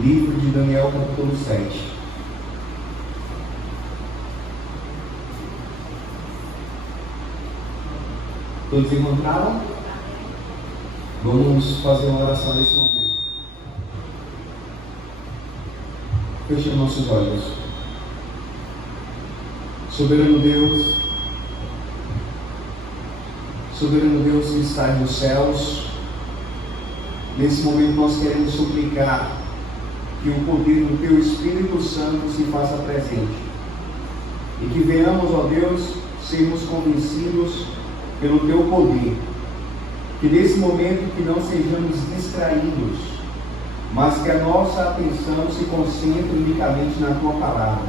livro de Daniel, capítulo 7. Todos encontraram? Vamos fazer uma oração nesse momento. Feche nossos olhos. Soberano Deus que está nos céus, nesse momento nós queremos suplicar que o poder do Teu Espírito Santo se faça presente e que venhamos, ó Deus, sermos convencidos pelo Teu poder, que nesse momento que não sejamos distraídos, mas que a nossa atenção se concentre unicamente na Tua palavra.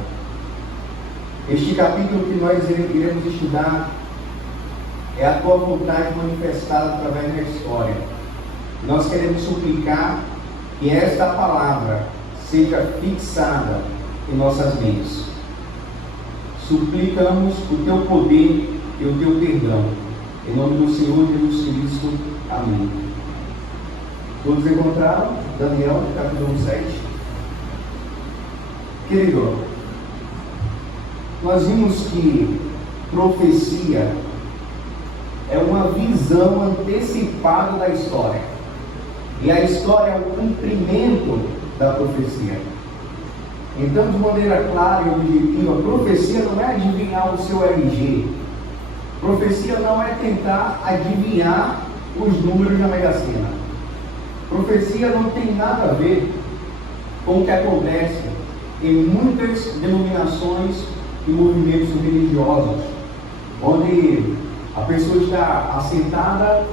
Este capítulo que nós iremos estudar é a Tua vontade manifestada através da história. Nós queremos suplicar que esta palavra seja fixada em nossas mentes. Suplicamos o Teu poder e o Teu perdão. Em nome do Senhor Jesus Cristo. Amém. Todos encontraram? Daniel, capítulo 7. Querido, nós vimos que profecia é uma visão antecipada da história. E a história é o cumprimento da profecia. Então, de maneira clara e objetiva, a profecia não é adivinhar o seu RG. Profecia não é tentar adivinhar os números da Mega Sena. Profecia não tem nada a ver com o que acontece em muitas denominações e movimentos religiosos, onde a pessoa está assentada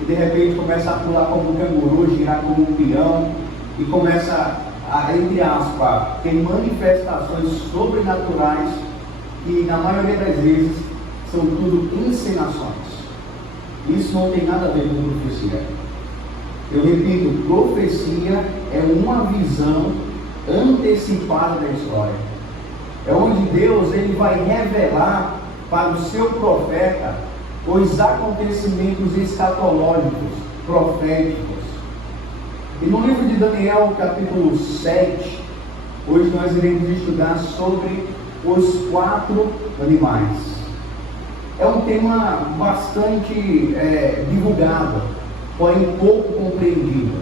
e de repente começa a pular como um canguru, girar como um peão e começa a, entre aspas, ter manifestações sobrenaturais que na maioria das vezes são tudo encenações. Isso não tem nada a ver com profecia. Eu repito, profecia é uma visão antecipada da história. É onde Deus ele vai revelar para o seu profeta os acontecimentos escatológicos, proféticos. E no livro de Daniel, capítulo 7, hoje nós iremos estudar sobre os 4 animais. É um tema bastante divulgado, porém pouco compreendido.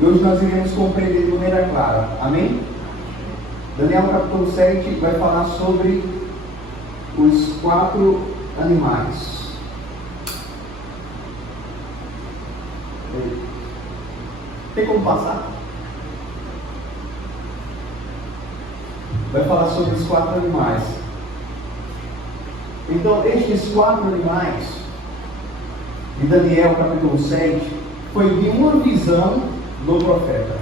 E hoje nós iremos compreender de maneira clara. Amém? Daniel capítulo 7 vai falar sobre os 4 animais. Tem como passar? Vai falar sobre os 4 animais. Então, estes 4 animais de Daniel capítulo 7 foi de uma visão do profeta.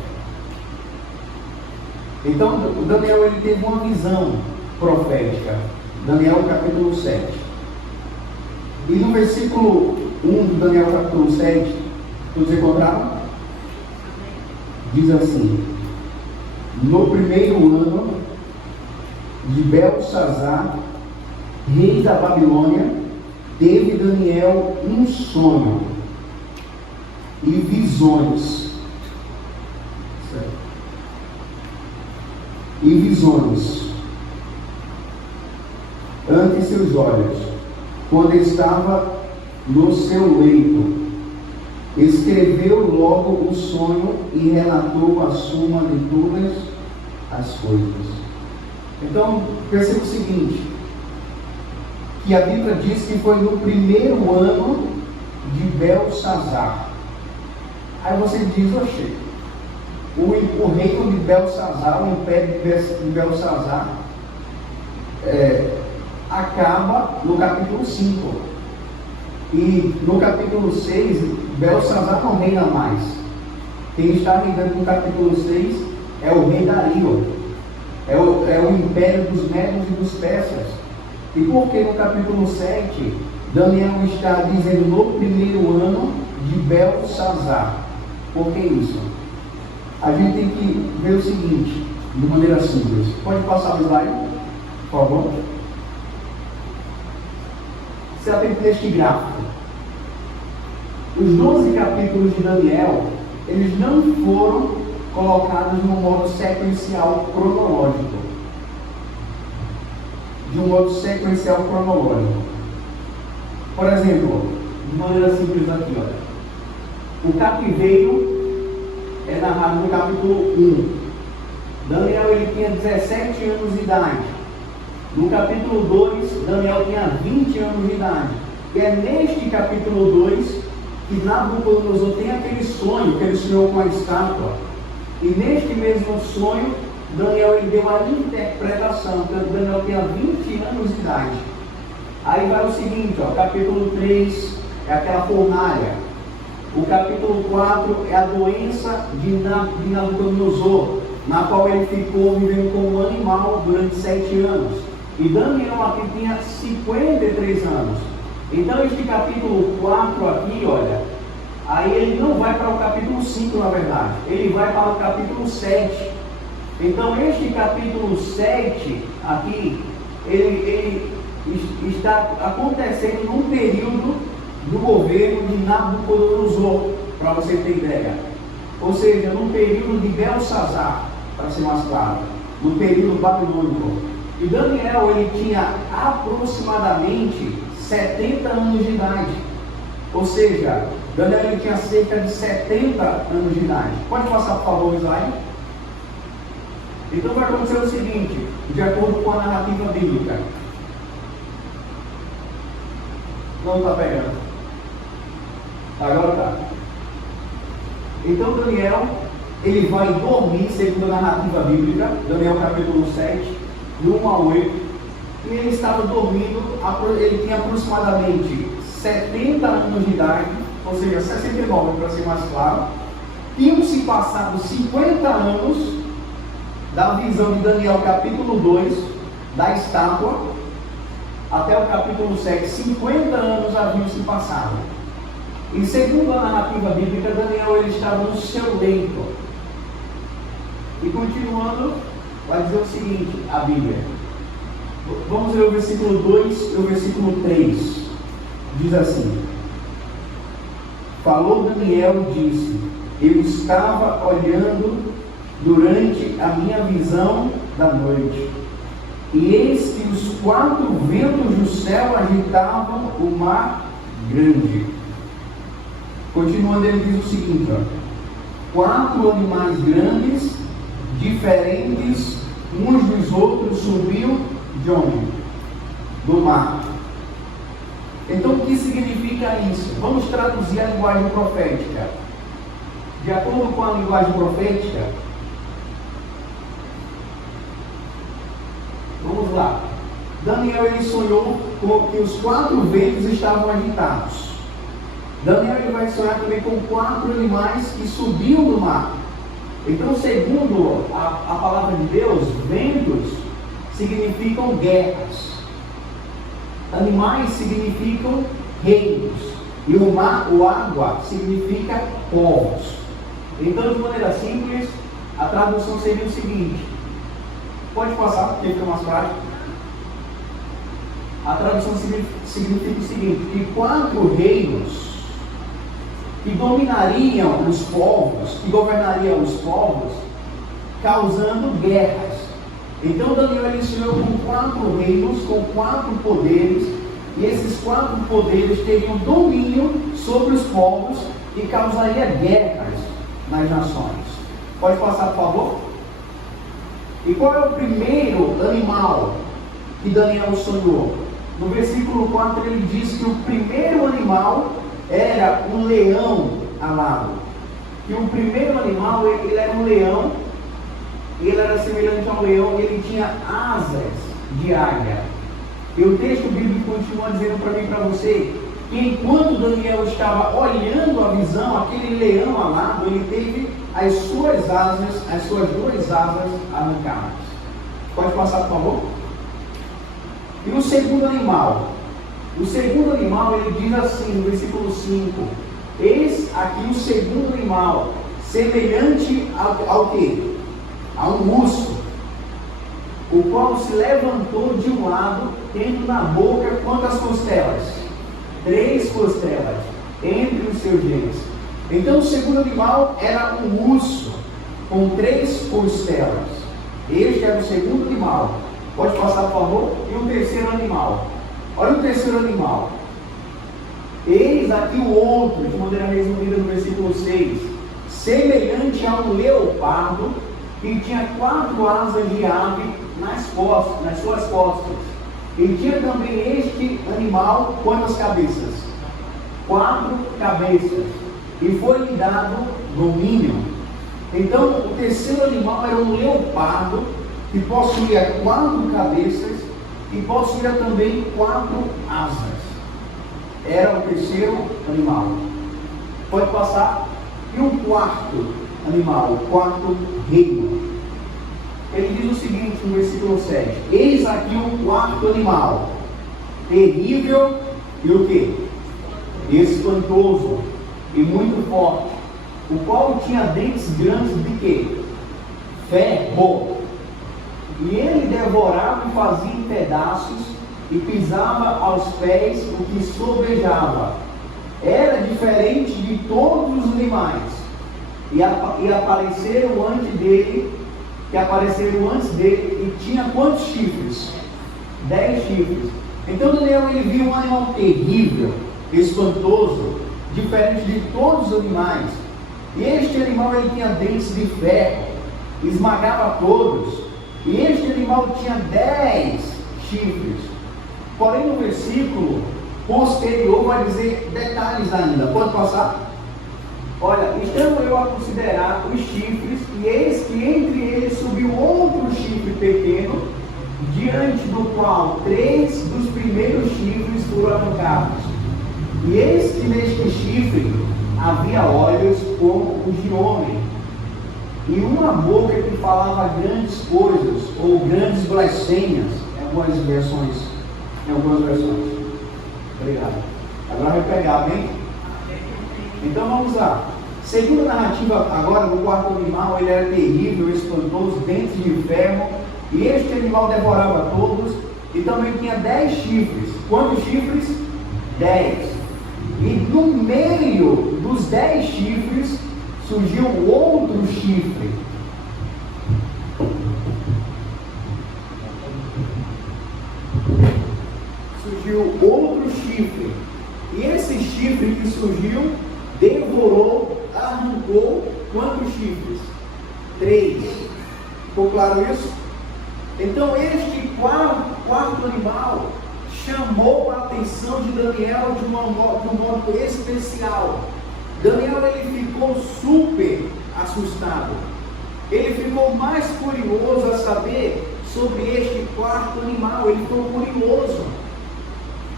Então, Daniel ele teve uma visão profética. Daniel capítulo 7. E no versículo 1 de Daniel capítulo 7, todos encontraram? Diz assim: no primeiro ano de Belsazar, rei da Babilônia, teve Daniel um sonho e visões. Certo? E visões ante seus olhos, quando estava no seu leito. Escreveu logo o sonho e relatou a suma de todas as coisas. Então, perceba o seguinte, que a Bíblia diz que foi no primeiro ano de Belsazar. Aí você diz, oxe, o reino de Belsazar, o império de Belsazar, acaba no capítulo 5. E no capítulo 6, Belsazar não reina mais. Quem está reinando no capítulo 6 é o rei Dario. É o império dos Medos e dos Persas. E por que no capítulo 7, Daniel está dizendo no primeiro ano de Belsazar? Por que isso? A gente tem que ver o seguinte, de maneira simples. Pode passar o slide, por favor? Você atende neste gráfico. Os 12 capítulos de Daniel, eles não foram colocados de um modo sequencial cronológico. De um modo sequencial cronológico. Por exemplo, de maneira simples aqui, olha. O cativeiro é narrado no capítulo 1. Daniel ele tinha 17 anos de idade. No capítulo 2, Daniel tinha 20 anos de idade. E é neste capítulo 2 que Nabucodonosor tem aquele sonho que ele sonhou com a estátua. E neste mesmo sonho, Daniel ele deu a interpretação. Então, Daniel tinha 20 anos de idade. Aí vai o seguinte, ó, capítulo 3 é aquela fornalha. O capítulo 4 é a doença de Nabucodonosor, na qual ele ficou vivendo como um animal durante 7 anos. E Daniel aqui tinha 53 anos. Então este capítulo 4 aqui, olha, aí ele não vai para o capítulo 5 na verdade, ele vai para o capítulo 7. Então este capítulo 7 aqui, ele está acontecendo num período do governo de Nabucodonosor, para você ter ideia. Ou seja, num período de Belsazar, para ser mais claro, no período babilônico. E Daniel, ele tinha aproximadamente 70 anos de idade. Ou seja, Daniel ele tinha cerca de 70 anos de idade. Pode passar, por favor, o slide? Então vai acontecer o seguinte, de acordo com a narrativa bíblica. Não está pegando. Agora está. Então Daniel, ele vai dormir, segundo a narrativa bíblica, Daniel capítulo 7, de 1 a 8, e ele estava dormindo, ele tinha aproximadamente 70 anos de idade, ou seja, 69 para ser mais claro. Tinham se passado 50 anos da visão de Daniel capítulo 2, da estátua, até o capítulo 7, 50 anos haviam se passado. E segundo a narrativa bíblica, Daniel ele estava no seu leito. E continuando, vai dizer o seguinte, a Bíblia. Vamos ler o versículo 2 e o versículo 3. Diz assim: falou Daniel e disse: eu estava olhando durante a minha visão da noite, e eis que os 4 ventos do céu agitavam o mar grande. Continuando, ele diz o seguinte, ó, 4 animais grandes, diferentes uns dos outros, subiu de onde? Do mar. Então o que significa isso? Vamos traduzir a linguagem profética. De acordo com a linguagem profética, vamos lá. Daniel ele sonhou com que os 4 ventos estavam agitados. Daniel ele vai sonhar também com 4 animais que subiam do mar. Então, segundo a palavra de Deus, ventos significam guerras. Animais significam reinos. E o mar, o água, significa povos. Então, de maneira simples, a tradução seria o seguinte. Pode passar, porque fica mais prático. A tradução significa o seguinte, que 4 reinos que dominariam os povos, que governariam os povos, causando guerras. Então Daniel ele sonhou com 4 reinos, com 4 poderes, e esses 4 poderes teriam domínio sobre os povos e causaria guerras nas nações. Pode passar, por favor? E qual é o primeiro animal que Daniel sonhou? No versículo 4 ele diz que o primeiro animal era um leão alado. E o primeiro animal, ele era um leão, ele era semelhante ao leão, e ele tinha asas de águia. E o texto bíblico continua dizendo para mim e para você, que enquanto Daniel estava olhando a visão, aquele leão alado, ele teve as suas 2 asas arrancadas. Pode passar, por favor? E o segundo animal? O segundo animal, ele diz assim, no versículo 5, eis aqui o segundo animal, semelhante ao quê? A um urso, o qual se levantou de um lado, tendo na boca quantas costelas? 3 costelas, entre os seus dentes. Então o segundo animal era um urso, com 3 costelas. Este era o segundo animal. Pode passar, por favor? E o terceiro animal. Olha o terceiro animal. Eis aqui o outro, de maneira resumida no versículo 6, semelhante a um leopardo, que tinha 4 asas de ave nas suas costas. E tinha também este animal quantas cabeças? 4 cabeças. E foi-lhe dado domínio. Então, o terceiro animal era um leopardo, que possuía 4 cabeças e possuía também 4 asas. Era o terceiro animal. Pode passar. E o quarto animal, o quarto reino. Ele diz o seguinte no versículo 7: eis aqui o quarto animal, terrível e o que? Espantoso e muito forte, o qual tinha dentes grandes de quê? Ferro. E ele devorava e fazia em pedaços e pisava aos pés o que sobejava. Era diferente de todos os animais e apareceram antes dele, e tinha quantos chifres? 10 chifres. Então Daniel ele viu um animal terrível, espantoso, diferente de todos os animais. E este animal ele tinha dentes de ferro, esmagava todos. E este animal tinha 10 chifres. Porém no versículo posterior vai dizer detalhes ainda. Pode passar? Olha, estando eu a considerar os chifres, e eis que entre eles subiu outro chifre pequeno, diante do qual 3 dos primeiros chifres foram arrancados. E eis que neste chifre havia olhos como os de homem, e uma boca que falava grandes coisas, ou grandes blasfêmias, em algumas versões. Obrigado. Agora vai pegar, bem? Então vamos lá. Segundo a narrativa agora do quarto animal, ele era terrível, espantoso, dentes de ferro, e este animal devorava todos, e também tinha 10 chifres. Quantos chifres? 10. E no meio dos 10 chifres surgiu outro chifre. E esse chifre que surgiu devorou, arrancou quantos chifres? 3. Ficou claro isso? Então este quarto animal chamou a atenção de Daniel de um modo especial. Daniel ele ficou super assustado. Ele ficou mais curioso a saber sobre este quarto animal. Ele ficou curioso.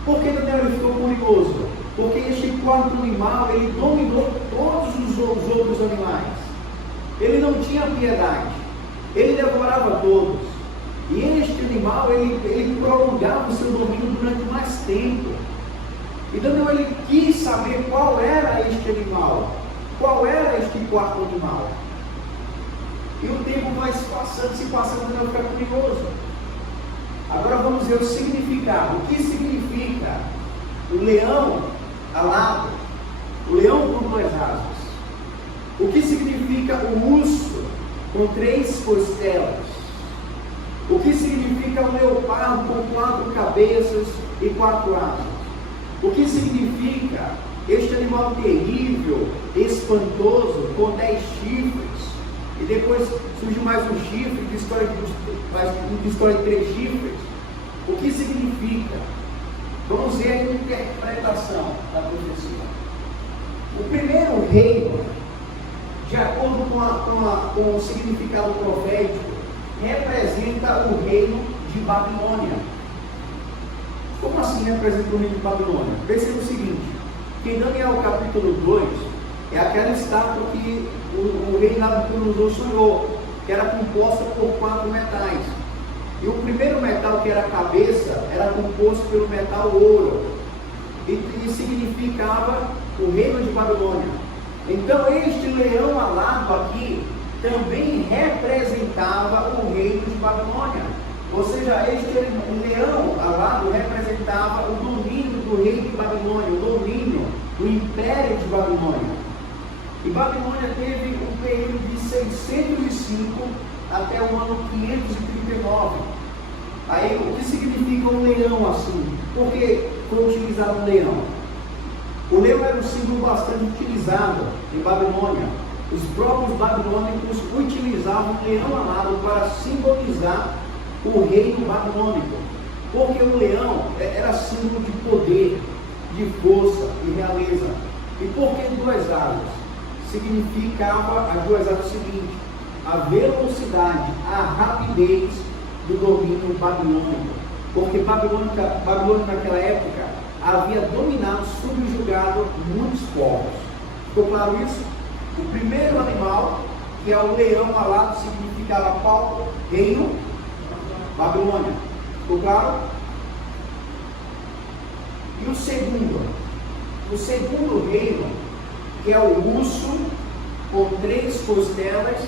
Por que Daniel ele ficou curioso? Porque este quarto animal ele dominou todos os outros animais. Ele não tinha piedade. Ele devorava todos. E este animal ele prolongava o seu domínio durante mais tempo. E Daniel ele quis saber qual era este animal, qual era este quarto animal. E o tempo vai se passando, Daniel fica curioso. Agora vamos ver o significado. O que significa o leão alado, o leão com 2 asas? O que significa o urso com 3 costelas? O que significa o leopardo com 4 cabeças e 4 asas? O que significa este animal terrível, espantoso, com 10 chifres? E depois surge mais um chifre, que história de 3 chifres. O que significa? Vamos ver a interpretação da profecia. O primeiro reino, de acordo com o significado profético, representa o reino de Babilônia. Como assim representa o reino de Babilônia? Perceba o seguinte, que em Daniel capítulo 2, é aquela estátua que o rei Nabucodonosor sonhou, que era composta por 4 metais. E o primeiro metal, que era a cabeça, era composto pelo metal ouro. E significava o reino de Babilônia. Então este leão alado aqui também representava o reino de Babilônia. Ou seja, este leão alado representava o domínio do rei de Babilônia, o domínio do império de Babilônia. E Babilônia teve um período de 605 até o ano 539. Aí, o que significa um leão assim? Por que foi utilizado um leão? O leão era um símbolo bastante utilizado em Babilônia. Os próprios babilônicos utilizavam o leão alado para simbolizar o reino babilônico. Porque o leão era símbolo de poder, de força e realeza. E por que duas asas? Significava as duas asas o seguinte: a velocidade, a rapidez do domínio babilônico. Porque Babilônia naquela época havia dominado, subjugado muitos povos. Ficou claro isso? O primeiro animal, que é o leão alado, significava qual? Reino Babilônia. Ficou claro? E o segundo? O segundo reino, que é o urso, com 3 costelas,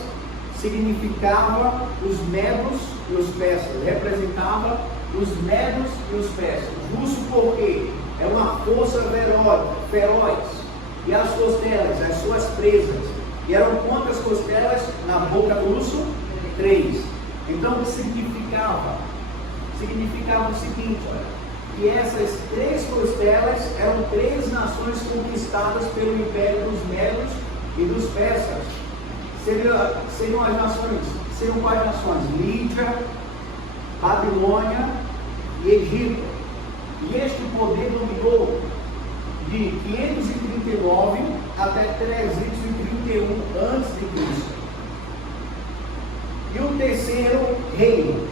significava os medos e os persas. Representava os medos e os persas. Urso porque é uma força feroz. E as costelas, as suas presas. E eram quantas costelas na boca do urso? 3. Então o que significava? Significava o seguinte, olha, que essas 3 costelas eram 3 nações conquistadas pelo império dos medos e dos persas. Seriam as nações, seriam quais nações? Lídia, Babilônia e Egito. E este poder dominou de 539 até 331 a.C. E o terceiro reino,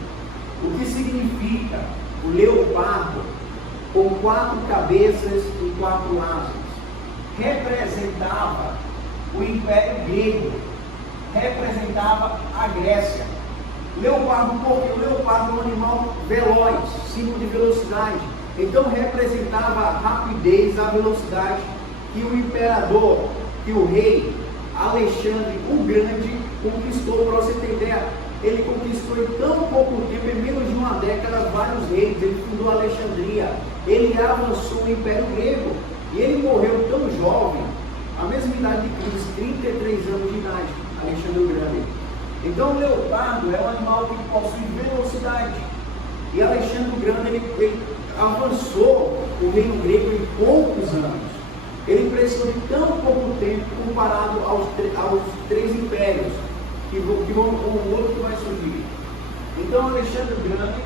o que significa o leopardo, com 4 cabeças e 4 asas, representava o Império Grego, representava a Grécia. Leopardo, porque o leopardo é um animal veloz, símbolo de velocidade. Então representava a rapidez, a velocidade que o imperador, que o rei Alexandre o Grande conquistou. Para você ter ideia, ele conquistou em tão pouco tempo, em menos de uma década, vários reis. Ele fundou Alexandria, ele avançou o Império Grego e ele morreu tão jovem, a mesma idade de Cristo, 33 anos de idade, Alexandre o Grande. Então o leopardo é um animal que possui velocidade. E Alexandre o Grande, ele avançou o reino grego em poucos anos. Ele precisou de tão pouco tempo comparado aos 3 impérios que vão, o outro que vai surgir. Então Alexandre o Grande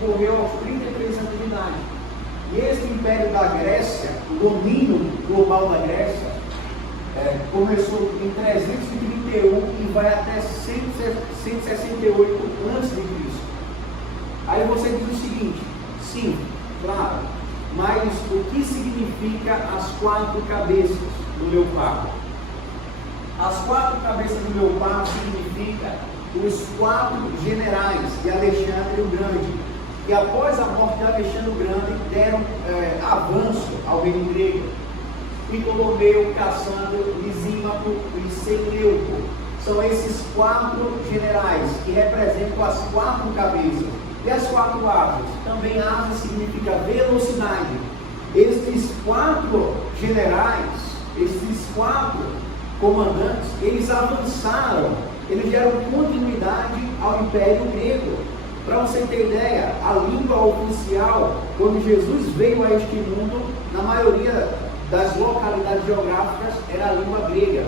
morreu aos 33 anos de idade. E esse império da Grécia, o domínio global da Grécia, começou em 331 e vai até 168 a.C. Aí você diz o seguinte: sim, claro, mas o que significa as 4 cabeças do leopardo? As 4 cabeças do leopardo significa os 4 generais de Alexandre o Grande, que após a morte de Alexandre o Grande deram avanço ao reino grego. Ptolomeu, Cassandro, Lisímaco e Seleuco. São esses 4 generais que representam as 4 cabeças. E as 4 asas? Também asa significa velocidade. Estes 4 generais, esses 4 comandantes, eles avançaram, eles deram continuidade ao Império Grego. Para você ter ideia, a língua oficial, quando Jesus veio a este mundo, na maioria das localidades geográficas, era a língua grega.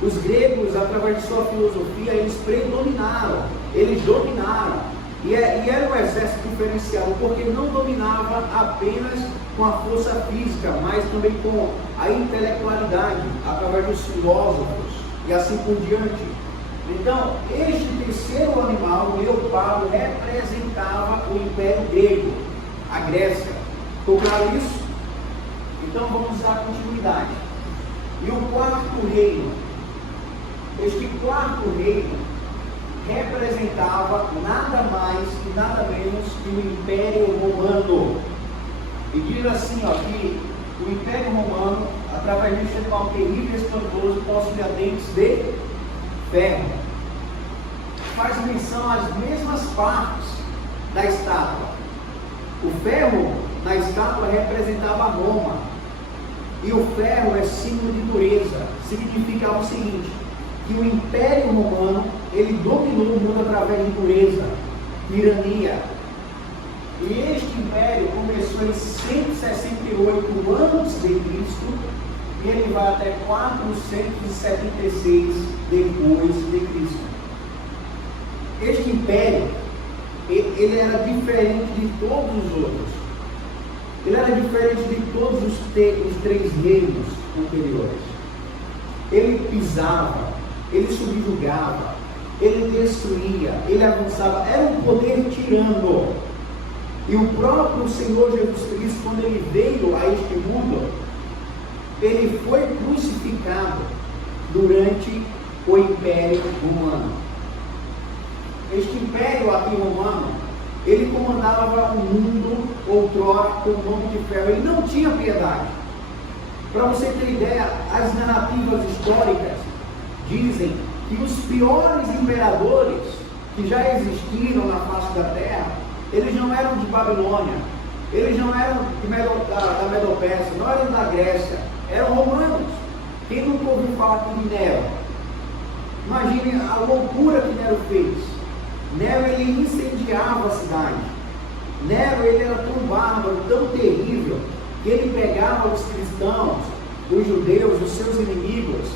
Os gregos, através de sua filosofia, eles predominaram, eles dominaram. E era um exército diferenciado, porque não dominava apenas com a força física, mas também com a intelectualidade, através dos filósofos e assim por diante. Então, este terceiro animal, o leopardo, representava o Império Grego, a Grécia. Ficou claro isso? Então vamos dar continuidade. E o 4º reino, este 4º reino representava nada mais e nada menos que o Império Romano. E diz assim, ó, que o Império Romano, através de um animal terrível e espantoso, possuía dentes de ferro. Faz menção às mesmas partes da estátua. O ferro na estátua representava Roma. E o ferro é símbolo de dureza. Significava o seguinte, que o Império Romano, ele dominou o mundo através de dureza, tirania. E este império começou em 168 a.C. e ele vai até 476 depois de Cristo. Este império, ele era diferente de todos os outros. Ele era diferente de todos os três reinos anteriores. Ele pisava, ele subjugava, ele destruía, ele avançava. Era um poder tirano. E o próprio Senhor Jesus Cristo, quando ele veio a este mundo, ele foi crucificado durante o Império Romano. Este Império aqui romano, ele comandava o mundo outrora com o nome de ferro. Ele não tinha piedade. Para você ter ideia, as narrativas históricas dizem que os piores imperadores que já existiram na face da terra, eles não eram de Babilônia, eles não eram da Medopérsia, não eram da Grécia, eram romanos. Quem nunca ouviu falar aqui de Nero? Imagine a loucura que Nero fez. Nero, ele incendiava a cidade. Nero, ele era tão bárbaro, tão terrível, que ele pegava os cristãos, os judeus, os seus inimigos,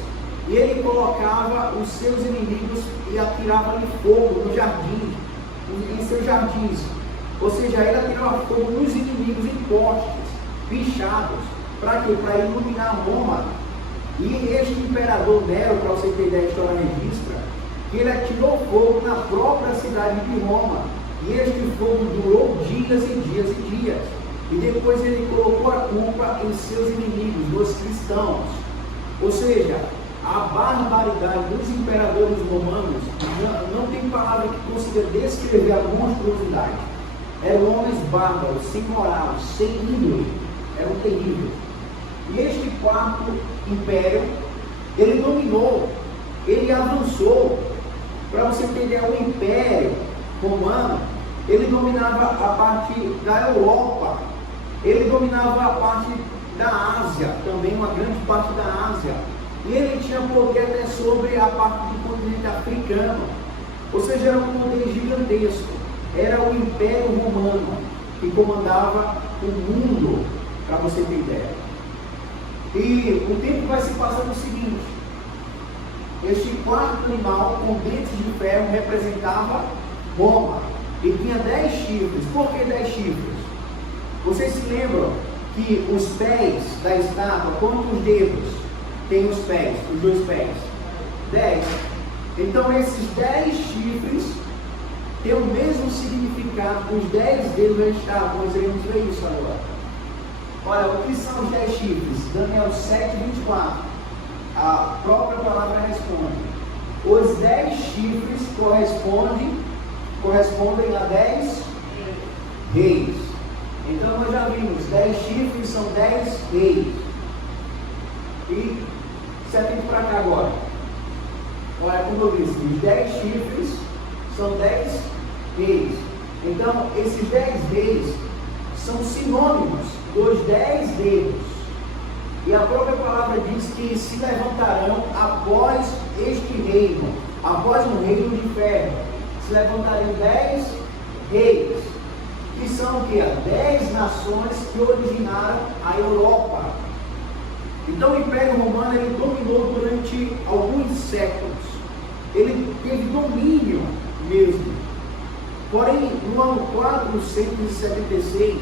e ele colocava os seus inimigos e atirava-lhe fogo no jardim, em seus jardins. Ou seja, ele atirava fogo nos inimigos em postes, pichados. Para quê? Para iluminar Roma. E este imperador Nero, para você ter ideia, a história registra, que ele atirou fogo na própria cidade de Roma. E este fogo durou dias e dias e dias. E depois ele colocou a culpa em seus inimigos, nos cristãos. Ou seja, a barbaridade dos imperadores romanos não tem palavra que consiga descrever a monstruosidade. Eram homens bárbaros, sem moral, sem índole. Eram terríveis. E este quarto império, ele dominou, ele avançou. Para você entender, o Império Romano, ele dominava a parte da Europa, ele dominava a parte da Ásia, também uma grande parte da Ásia. E ele tinha poder até sobre a parte do continente africano. Ou seja, era um poder gigantesco. Era o Império Romano que comandava o mundo, para você ter ideia. E o tempo vai se passando o seguinte: este quarto animal com dentes de ferro representava Roma e tinha 10 chifres. Por que 10 chifres? Vocês se lembram que os pés da estátua, quantos dedos tem os pés, os dois pés? 10. Então esses 10 chifres têm o mesmo significado, os 10 dedos da estátua. Nós iremos ver isso agora. Olha, o que são os 10 chifres? Daniel 7:24. A própria palavra responde. Os 10 chifres correspondem a 10 reis. Então nós já vimos, 10 chifres são 10 reis. E se atente para cá agora. Olha, como eu disse, os 10 chifres são 10 reis. Então, esses 10 reis são sinônimos dos 10 dedos. E a própria palavra diz que se levantarão após este reino, após um reino de ferro, se levantarão 10 reis, que são o quê? 10 nações que originaram a Europa. Então o Império Romano, ele dominou durante alguns séculos. Ele teve domínio mesmo. Porém, no ano 476,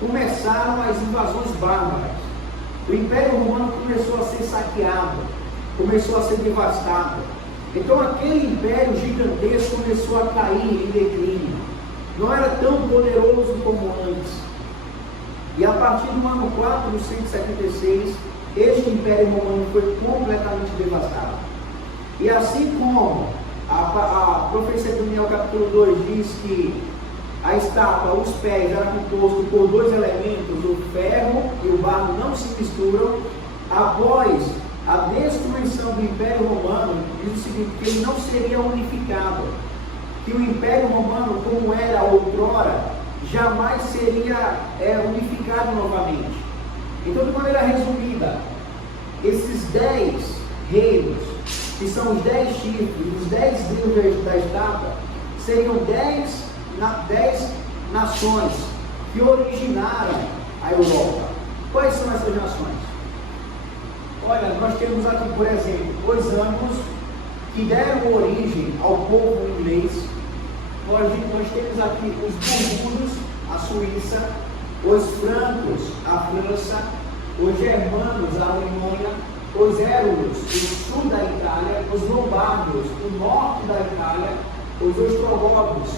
começaram as invasões bárbaras. O Império Romano começou a ser saqueado, começou a ser devastado. Então aquele império gigantesco começou a cair em declínio. Não era tão poderoso como antes. E a partir do ano 476, este Império Romano foi completamente devastado. E assim como a profecia de Daniel capítulo 2 diz que a estátua, os pés, era composto por dois elementos, o ferro e o barro não se misturam. Após a destruição do Império Romano, diz o seguinte, que ele não seria unificado, que o Império Romano, como era outrora, jamais seria unificado novamente. Então, de maneira resumida, esses 10 reinos, que são os 10 chifres, os 10 livros da estátua, seriam 10 nações que originaram a Europa. Quais são essas nações? Olha, nós temos aqui, por exemplo, os âmbios que deram origem ao povo inglês. Nós temos aqui os burgundos, a Suíça, os francos, a França, os germanos, a Alemanha, os érulos, o sul da Itália, os lombardos, o norte da Itália, os ostrogodos,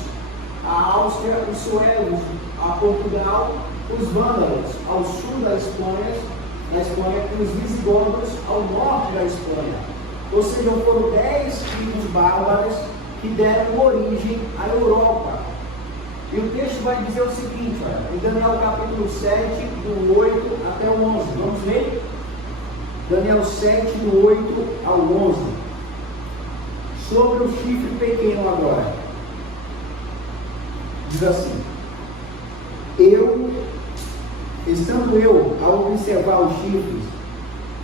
a Áustria, os suevos, a Portugal, os vândalos, ao sul da Espanha, e os visigodos, ao norte da Espanha. Ou seja, foram 10 tribos bárbaras que deram origem à Europa. E o texto vai dizer o seguinte, olha, em Daniel capítulo 7, do 8 até o 11. Vamos ler? Daniel 7, do 8 ao 11. Sobre o chifre pequeno agora. Diz assim: estando eu a observar os chifres,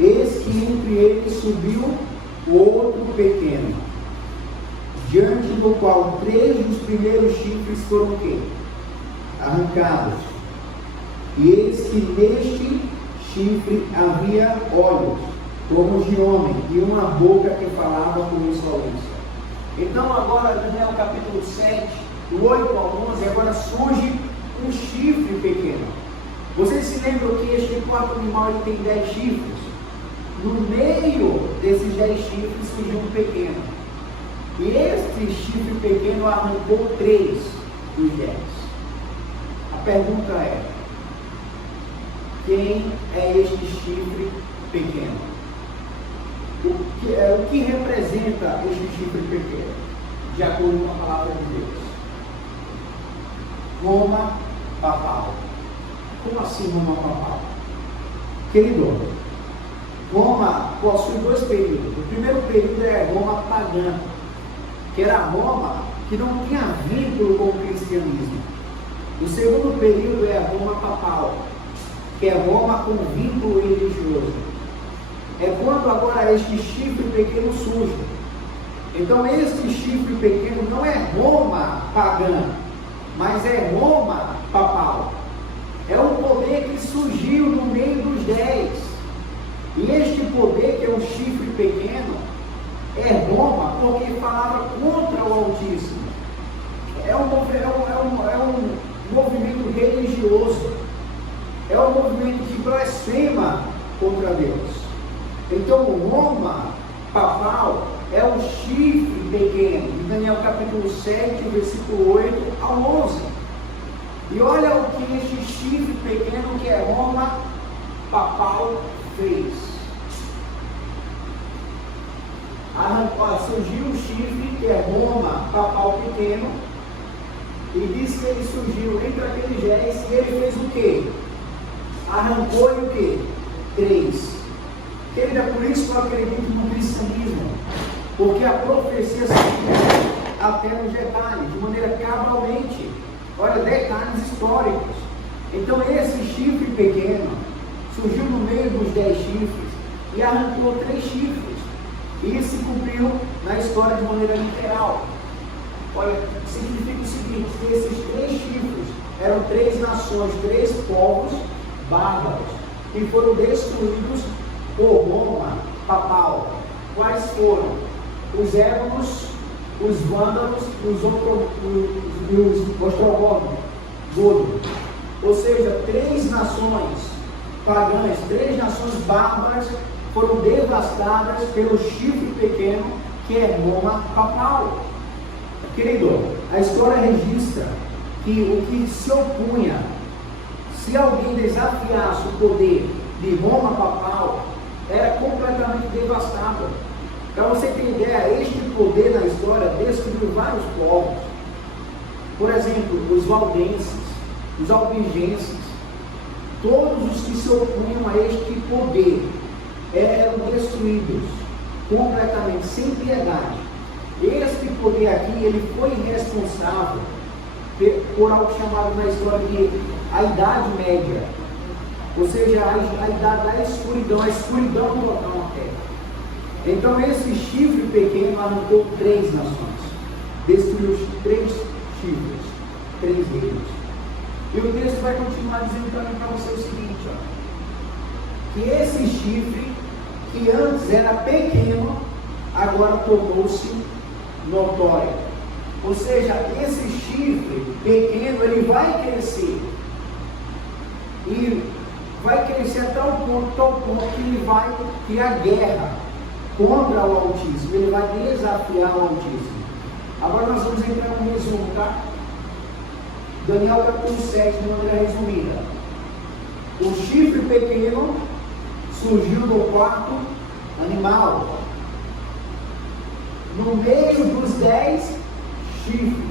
eis que entre eles subiu o outro pequeno, diante do qual 3 dos primeiros chifres foram o quê? Arrancados. E eis que neste chifre havia olhos, como de homem, e uma boca que falava com insolência. Então agora, Daniel capítulo 7, do 8 ao 11, agora surge um chifre pequeno. Vocês se lembram que este quarto animal ele tem 10 chifres? No meio desses 10 chifres surgiu um pequeno. E este chifre pequeno arrancou 3 dos 10. A pergunta é: quem é este chifre pequeno? O que representa este chifre pequeno? De acordo com a palavra de Deus. Roma papal. Como assim Roma papal? Querido, Roma possui 2 períodos. O primeiro período é Roma pagã, que era Roma que não tinha vínculo com o cristianismo. O segundo período é a Roma papal, que é Roma com vínculo religioso. É quando agora este chifre pequeno surge. Então este chifre pequeno não é Roma pagã, mas é Roma papal. É um poder que surgiu no meio dos 10. E este poder, que é um chifre pequeno, é Roma porque falava contra o Altíssimo. É um movimento religioso. É um movimento que blasfema contra Deus. Então Roma papal é um chifre pequeno. Em Daniel capítulo 7, versículo 8 ao 11. E olha o que este chifre pequeno, que é Roma papal, fez. Surgiu o chifre, que é Roma papal pequeno, e diz que ele surgiu entre aqueles 10, e ele fez o quê? Arrancou e o quê? 3. Querida, por isso que eu acredito no cristianismo, porque a profecia se repete até nos detalhes, de maneira cabalmente. Olha, detalhes históricos. Então esse chifre pequeno surgiu no meio dos 10 chifres e arrancou 3 chifres. E isso se cumpriu na história de maneira literal. Olha, significa o seguinte, que esses 3 chifres eram 3 nações, 3 povos bárbaros, que foram destruídos por Roma papal. Quais foram? Os évolos, os vândalos e os ostrogodos. Ou seja, 3 nações pagãs, 3 nações bárbaras foram devastadas pelo chifre pequeno, que é Roma papal. Querido, a história registra que o que se opunha, se alguém desafiasse o poder de Roma papal, era completamente devastado. Para você ter ideia, este poder na história destruiu vários povos. Por exemplo, os valdenses, os albigenses, todos os que se opunham a este poder eram destruídos completamente, sem piedade. Este poder aqui, ele foi responsável por algo chamado na história de a Idade Média, ou seja, a idade da escuridão, a escuridão do local na terra. Então esse chifre pequeno arrancou 3 nações, destruiu 3 chifres, 3 reinos. E o texto vai continuar dizendo também para você o seguinte, ó, que esse chifre, que antes era pequeno, agora tornou-se notório. Ou seja, esse chifre pequeno, ele vai crescer. E vai crescer a tal ponto que ele vai criar guerra contra o Altíssimo. Ele vai desafiar o Altíssimo. Agora nós vamos entrar no resumo, tá? Daniel capítulo 7, de maneira resumida. O chifre pequeno surgiu do quarto animal, no meio dos 10 chifres.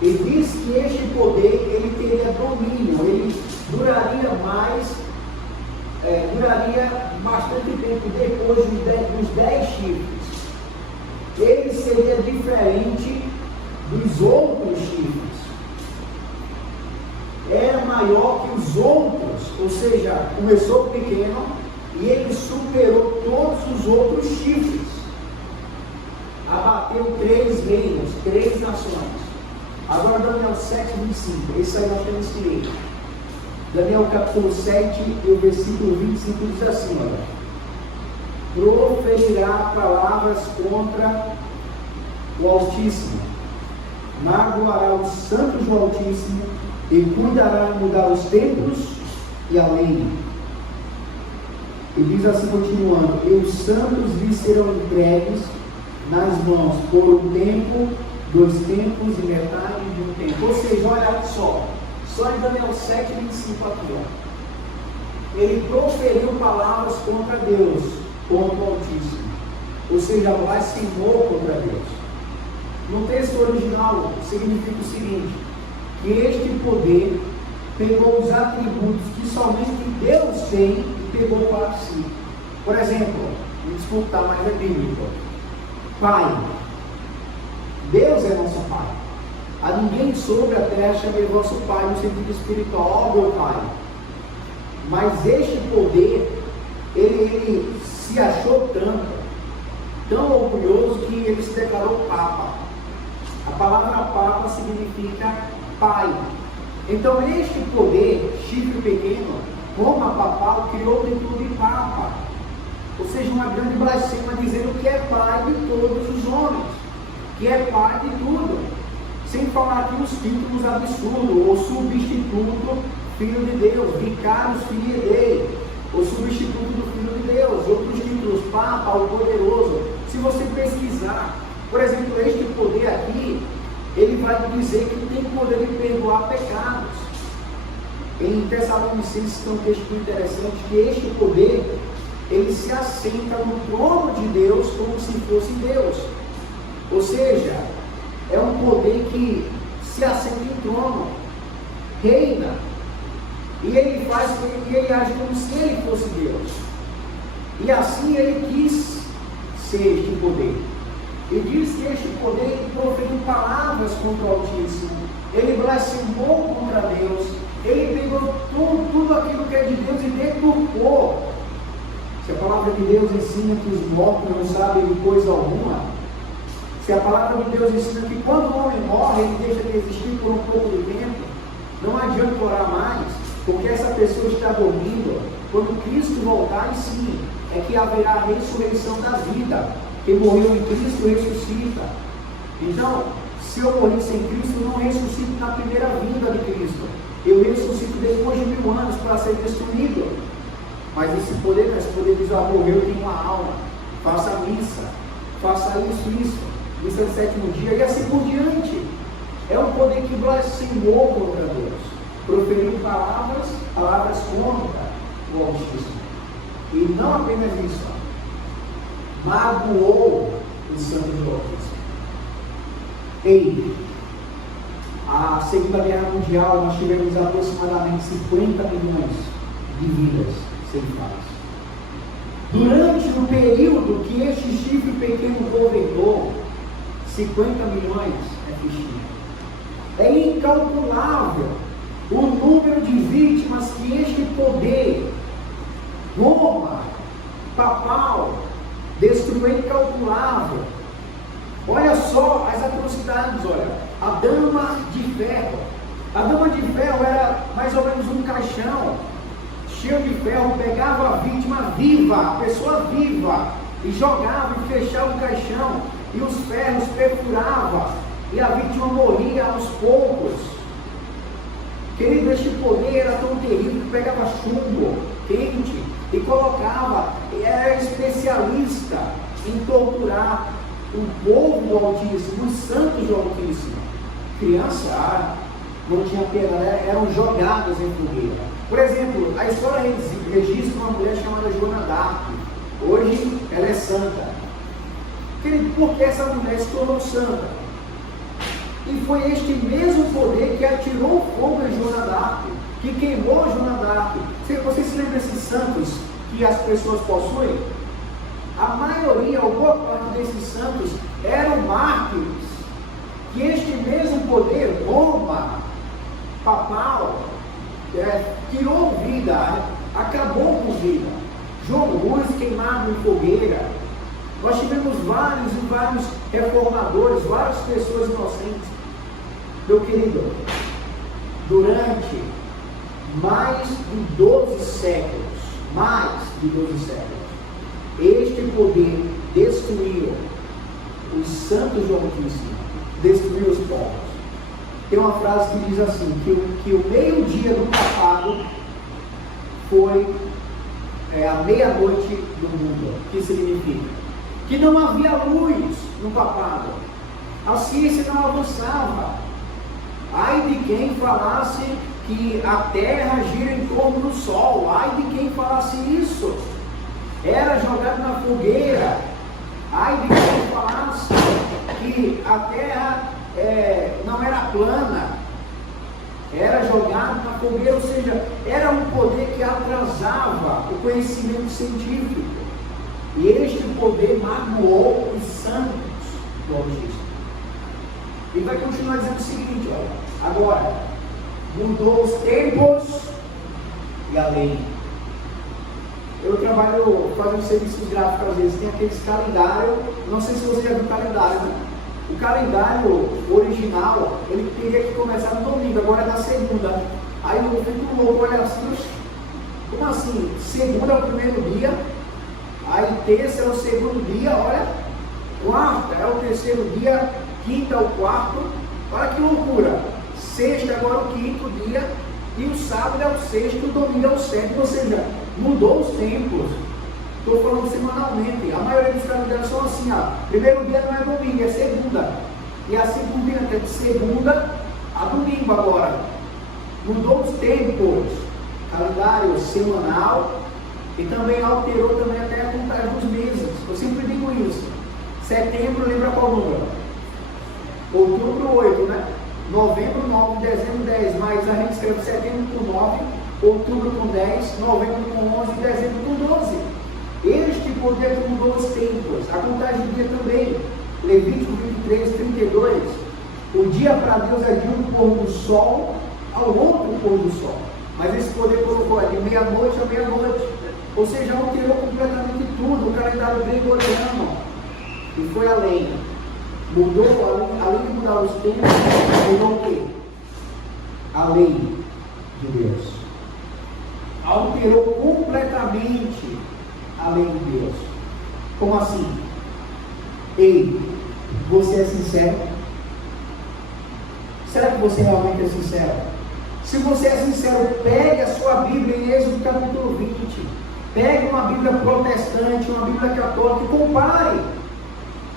E diz que este poder, ele teria domínio, ele duraria bastante tempo depois dos 10 chifres. Ele seria diferente dos outros chifres. Era maior que os outros, ou seja, começou pequeno e ele superou todos os outros chifres. Abateu 3 reinos, 3 nações. Agora Daniel 7, 25, esse aí nós temos que ler. Daniel capítulo 7, e o versículo 25 diz assim, olha: proferirá palavras contra o Altíssimo, magoará os santos do Altíssimo, e cuidará de mudar os tempos e a lei. E diz assim, continuando: e os santos lhe serão entregues nas mãos por um tempo, 2 tempos e metade de um tempo. Ou seja, olha só em Daniel 7, 25 aqui, ó. Ele proferiu palavras contra Deus, contra o Altíssimo. Ou seja, blasfemou contra Deus. No texto original significa o seguinte: que este poder pegou os atributos que somente Deus tem e pegou para si. Por exemplo, me desculpe, mas é bíblico. Pai. Deus é nosso Pai. A ninguém sobre a terra chamei vosso Pai no sentido espiritual, ó meu Pai. Mas este poder, ele se achou tão orgulhoso que ele se declarou Papa. A palavra Papa significa Pai. Então este poder, chifre pequeno, Roma papal, criou o título de Papa. Ou seja, uma grande blasfêmia dizendo que é Pai de todos os homens, que é Pai de tudo. Sem falar aqui os títulos absurdos: o substituto Filho de Deus, Vicarius Filii Dei, o substituto do Filho de Deus, outros títulos, Papa, o Poderoso. Se você pesquisar, por exemplo, este poder aqui, ele vai dizer que tem poder de perdoar pecados. Em Tessalonicenses tem um texto interessante, que este poder, ele se assenta no trono de Deus como se fosse Deus. Ou seja, é um poder que se assenta em trono, reina, e ele age como se ele fosse Deus. E assim ele quis ser este poder. E diz que este poder proferiu palavras contra o Altíssimo, ele blasfemou contra Deus, ele pegou tudo aquilo que é de Deus e deturpou. Se a palavra de Deus ensina que os mortos não sabem de coisa alguma, se a palavra de Deus ensina que quando o homem morre, ele deixa de existir por um pouco de tempo, não adianta orar mais, porque essa pessoa está dormindo. Quando Cristo voltar, e sim, é que haverá a ressurreição da vida. Quem morreu em Cristo ressuscita. Então, se eu morrer sem Cristo, eu não ressuscito na primeira vinda de Cristo. Eu ressuscito depois de 1000 anos para ser destruído. Mas esse poder diz: morreu, tem uma alma, faça a missa, faça isso, missa do 7º dia, e assim por diante. É um poder que blasfemou contra Deus, proferiu palavras contra o Altíssimo. E não apenas isso, magoou os santos do Altíssimo. Ei, a Segunda Guerra Mundial, nós tivemos aproximadamente 50 milhões de vidas ceifadas. Durante o período que este chifre pequeno governou, 50 milhões é fichinha. É incalculável o número de vítimas que este poder, Roma, papal, destruiu incalculável. Olha só as atrocidades, olha. A dama de ferro. A dama de ferro era mais ou menos um caixão cheio de ferro, pegava a vítima viva, a pessoa viva, e jogava e fechava o caixão, e os ferros perfuravam, e a vítima morria aos poucos. Querido, este poder era tão terrível que pegava chumbo quente e colocava, e era especialista em torturar o povo do Altíssimo, os santos do Altíssimo. Criança, não tinha pena, eram jogadas em fogueira. Por exemplo, a história registra uma mulher chamada Joana d'Arc. Hoje ela é santa. Querido, por que essa mulher se tornou santa? E foi este mesmo poder que atirou fogo em Joana d'Arc, que queimou Joana d'Arc. Vocês se lembram desses santos que as pessoas possuem? A maioria, ou boa parte desses santos, eram mártires. Que este mesmo poder, Roma, papal, tirou vida, acabou com vida. João Rus queimado em fogueira. Nós tivemos vários e vários reformadores, várias pessoas inocentes. Meu querido, durante mais de 12 séculos, este poder destruiu os santos do Altíssimo, destruiu os povos. Tem uma frase que diz assim, que o meio-dia do papado foi a meia-noite do mundo. O que significa? Que não havia luz no papado. A ciência não avançava. Ai de quem falasse que a Terra gira em torno do Sol. Ai de quem falasse isso. Era jogado na fogueira. Ai de quem falasse que a Terra não era plana, era jogado na fogueira, ou seja, era um poder que atrasava o conhecimento científico. E este poder magoou os santos do Altíssimo. E vai continuar dizendo o seguinte, olha, agora, mudou os tempos e a lei. Eu trabalho fazendo serviços gráficos, às vezes tem aqueles calendários, não sei se você já viu o calendário, né? O calendário original, ele teria que começar no domingo, agora é na segunda. Aí eu fico louco, olha assim, como assim? Segunda é o primeiro dia, aí terça é o segundo dia, olha, quarta é o terceiro dia, quinta é o quarto, olha que loucura. Sexta agora é o quinto dia, e o sábado é o sexto, o domingo é o sétimo, ou seja, mudou os tempos. Estou falando semanalmente. A maioria dos calendários são assim, primeiro dia não é domingo, é segunda. E a segunda é de segunda a domingo agora. Mudou os tempos. Calendário semanal. E também alterou também até a contagem dos meses. Eu sempre digo isso. Setembro, lembra qual número? Outubro 8, né? Novembro 9, dezembro 10. Mas a gente escreve setembro com 9, outubro com 10, novembro com 11 e dezembro com 12. Este poder que mudou os tempos, a contagem do dia também. Levítico 23, 32. O dia para Deus é de um pôr do sol ao outro pôr do sol. Mas esse poder colocou de meia-noite a meia-noite. Ou seja, alterou completamente tudo, o calendário gregoriano. E foi além. Mudou, além de mudar os tempos, mudou o quê? A lei de Deus. Alterou completamente a lei de Deus. Como assim? Ei, você é sincero? Será que você realmente é sincero? Se você é sincero, pegue a sua Bíblia em Êxodo capítulo 20. Pegue uma Bíblia protestante, uma Bíblia católica e compare.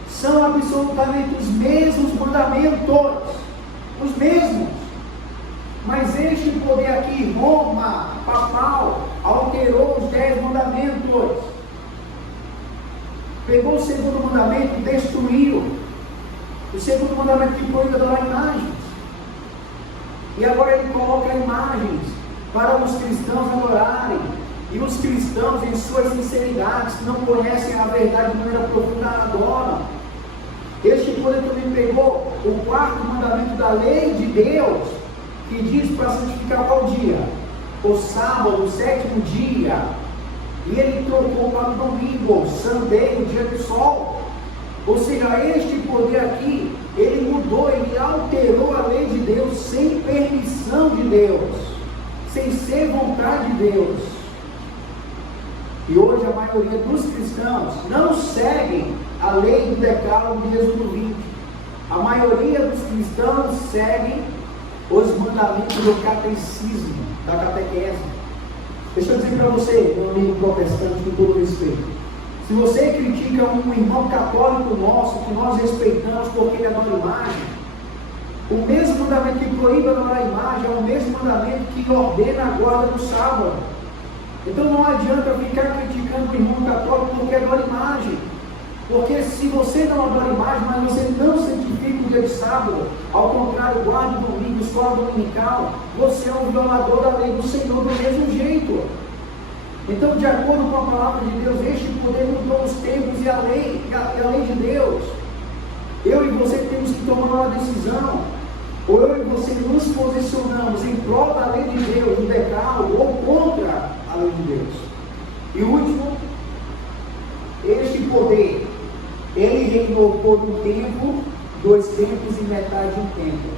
São absolutamente os mesmos mandamentos. Os mesmos. Mas este poder aqui, Roma, papal, alterou os 10 mandamentos. Pegou o segundo mandamento e destruiu. O segundo mandamento que proíbe adorar imagens. E agora ele coloca imagens para os cristãos adorarem. E os cristãos, em suas sinceridades, que não conhecem a verdade de maneira profunda, adoram. Este poder também pegou o quarto mandamento da lei de Deus que diz para santificar qual dia? O sábado, o sétimo dia. E ele trocou para o domingo, Sunday, o dia do sol. Ou seja, este poder aqui, ele mudou, ele alterou a lei de Deus sem permissão de Deus, sem ser vontade de Deus. E hoje a maioria dos cristãos não seguem a lei do decálogo de Êxodo 20. A maioria dos cristãos seguem os mandamentos do catecismo, da catequese. Deixa eu dizer para você, meu amigo protestante, com todo respeito. Se você critica um irmão católico nosso, que nós respeitamos porque ele adora imagem, o mesmo mandamento que proíbe adorar a imagem é o mesmo mandamento que ordena a guarda do sábado. Então não adianta ficar criticando o irmão católico porque adora imagem. Porque se você não adora imagem, mas você não santifica o dia de sábado, ao contrário, guarda o domingo, escola dominical, você é um violador da lei do Senhor do mesmo jeito. Então, de acordo com a palavra de Deus, este poder mudou os tempos e a lei de Deus. Eu e você temos que tomar uma decisão. Ou eu e você nos posicionamos em prol da lei de Deus, do decálogo, ou contra a lei de Deus. E o último, este poder, ele reinou por um tempo, 2 tempos e metade de um tempo.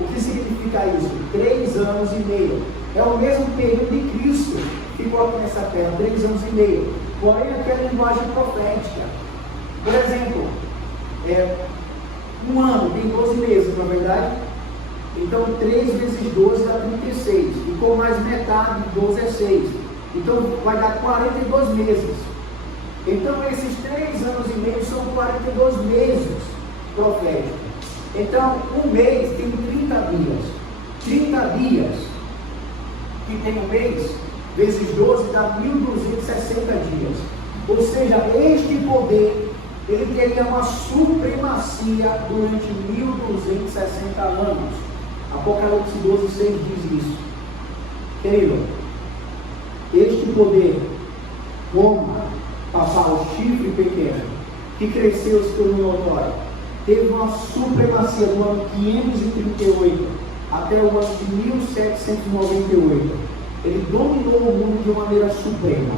O que significa isso? 3 anos e meio. É o mesmo período de Cristo que ficou aqui nessa terra, 3 anos e meio. Porém, aquela linguagem profética. Por exemplo, um ano tem 12 meses, não é verdade? Então, 3 vezes 12 dá 36. E com mais metade, 12 é 6. Então, vai dar 42 meses. Então, esses 3 anos e meio são 42 meses proféticos. Então, um mês tem 30 dias. 30 dias que tem um mês, vezes 12, dá 1.260 dias. Ou seja, este poder, ele teria uma supremacia durante 1.260 anos. Apocalipse 12, 6 diz isso. Querido, este poder, como o chifre pequeno, que cresceu se tornou notório, teve uma supremacia do ano 538 até o ano de 1798. Ele dominou o mundo de uma maneira suprema,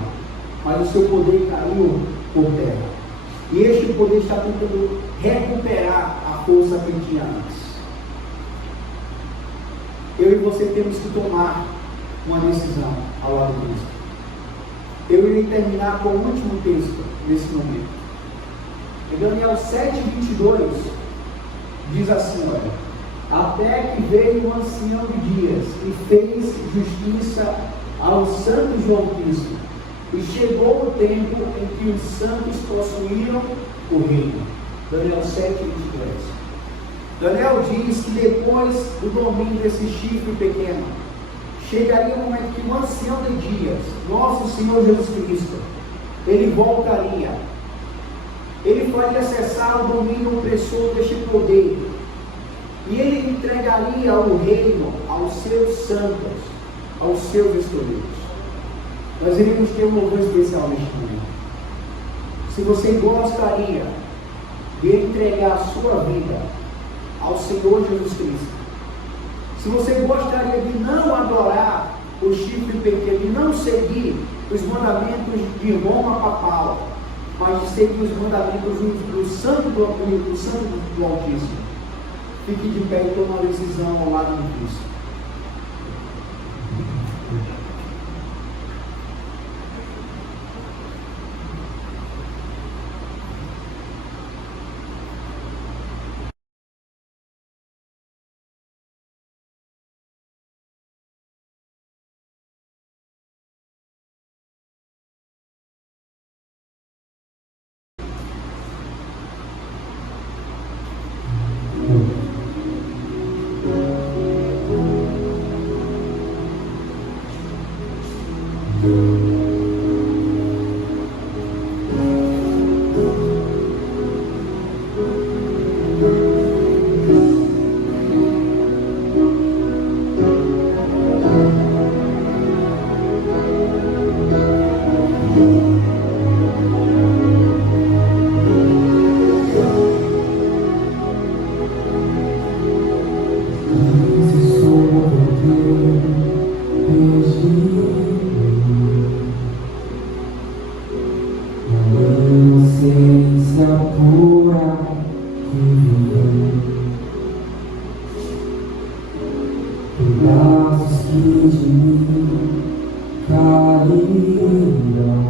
mas o seu poder caiu por terra. E este poder está tentando recuperar a força que ele tinha antes. Eu e você temos que tomar uma decisão ao lado de Cristo. Eu irei terminar com o último texto nesse momento. Em Daniel 7:22 diz assim, olha: até que veio o ancião de dias e fez justiça aos santos do Altíssimo, e chegou o tempo em que os santos possuíram o reino. Daniel 7:22. Daniel diz que depois do domínio desse chifre pequeno, chegaria um momento que o ancião de dias, nosso Senhor Jesus Cristo, ele voltaria. Ele faria cessar o domínio opressor deste poder. E ele entregaria o reino aos seus santos, aos seus escolhidos. Nós iremos ter um louvor especial neste momento. Se você gostaria de entregar a sua vida ao Senhor Jesus Cristo, se você gostaria de não adorar o chifre pequeno, de não seguir os mandamentos de Roma papal, mas de seguir os mandamentos do Santo do Altíssimo, fique de pé e tome uma decisão ao lado de Cristo. essência pura que viveu, pedaços que de mim caíram,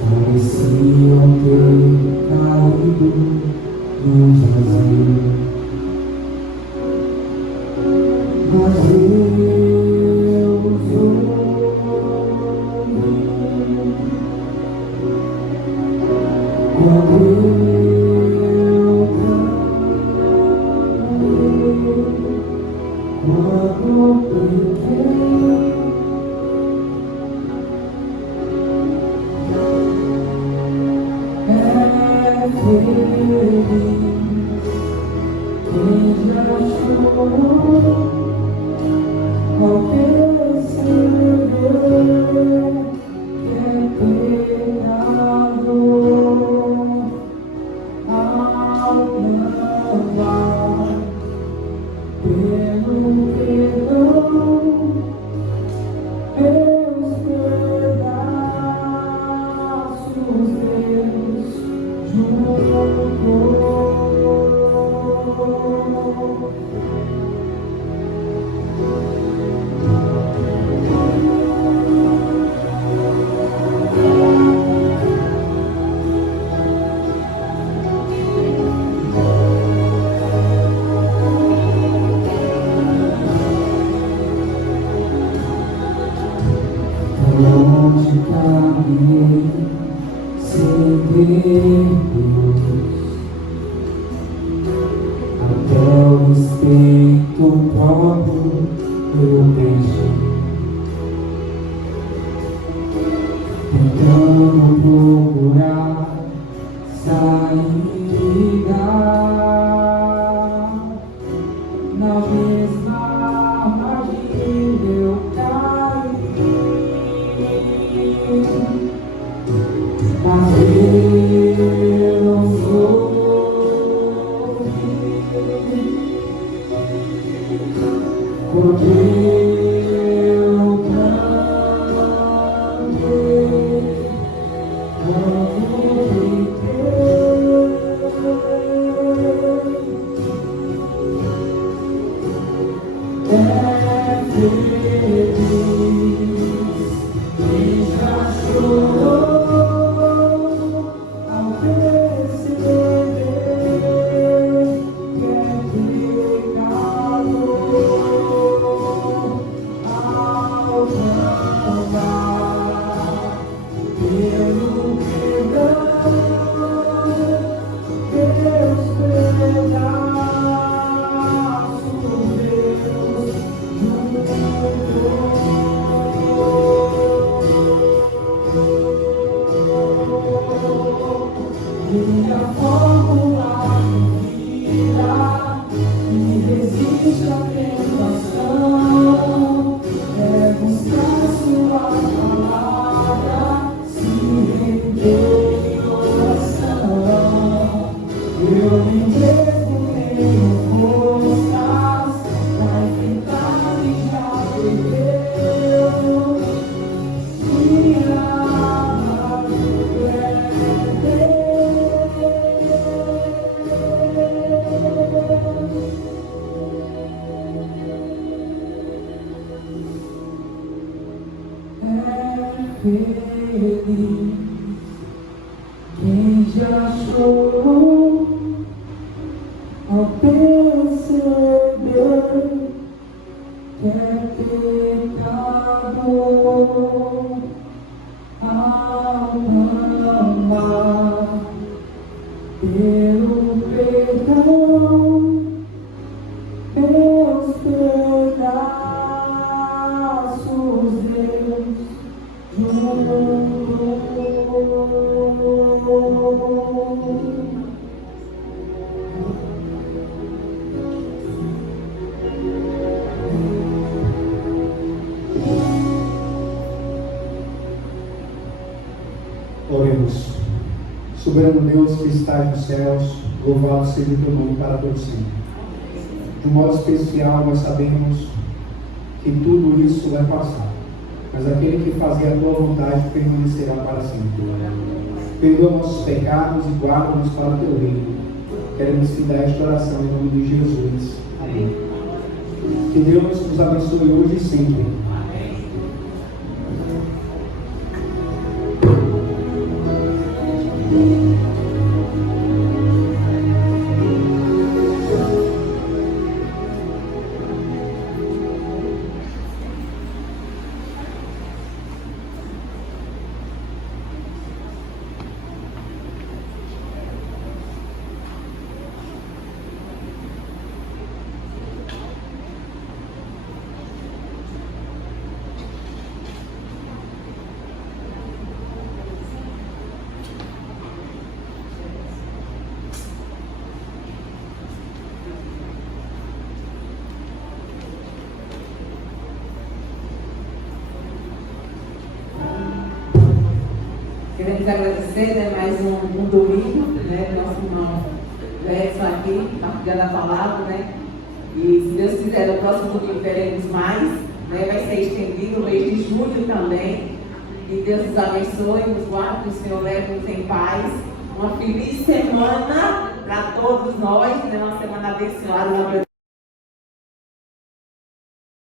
pareciam ter caído no vazio, mas Deus quando eu clamei, quando pequei, é feliz quem já chorou ao perceber que é pecador, ao clamar pelo perdão, meus pedaços Deus juntou. Por onde caminhei sem ver Deus, até o respeito próprio eu deixei, tentando procurar saída na mesma armadilha eu caí. Mas Deus ouve quando eu clamei, quando pequei, é feliz quem já chorou ao perceber que é pecador, ao clamar pelo perdão, Deus pedaços Deus juntou. Minha fórmula de vida que resiste à tentação é buscar sua palavra, se render em oração. Eu me entrego em forças pra enfrentar e já perdeu. Minha feliz quem já chorou ao perceber que é pecador, ao clamar pelo perdão, meus pedaços Deus juntou. Oremos. Soberano Deus que estás nos céus, louvado seja o teu nome para todo sempre. De um modo especial, nós sabemos que tudo isso vai passar, mas aquele que fazia a tua vontade permanecerá para sempre. perdoa nossos pecados e guarda-nos para o teu reino. Queremos te dar esta oração em nome de Jesus. Amém. Que Deus nos abençoe hoje e sempre. Queremos agradecer, né, mais um domingo, né, nosso irmão Edson aqui, partilhando a palavra, né, e se Deus quiser, no próximo domingo teremos mais, né, vai ser estendido o mês de julho também, e Deus nos abençoe, nos guarde, que o Senhor leve-nos em paz, uma feliz semana para todos nós, né, uma semana abençoada, uma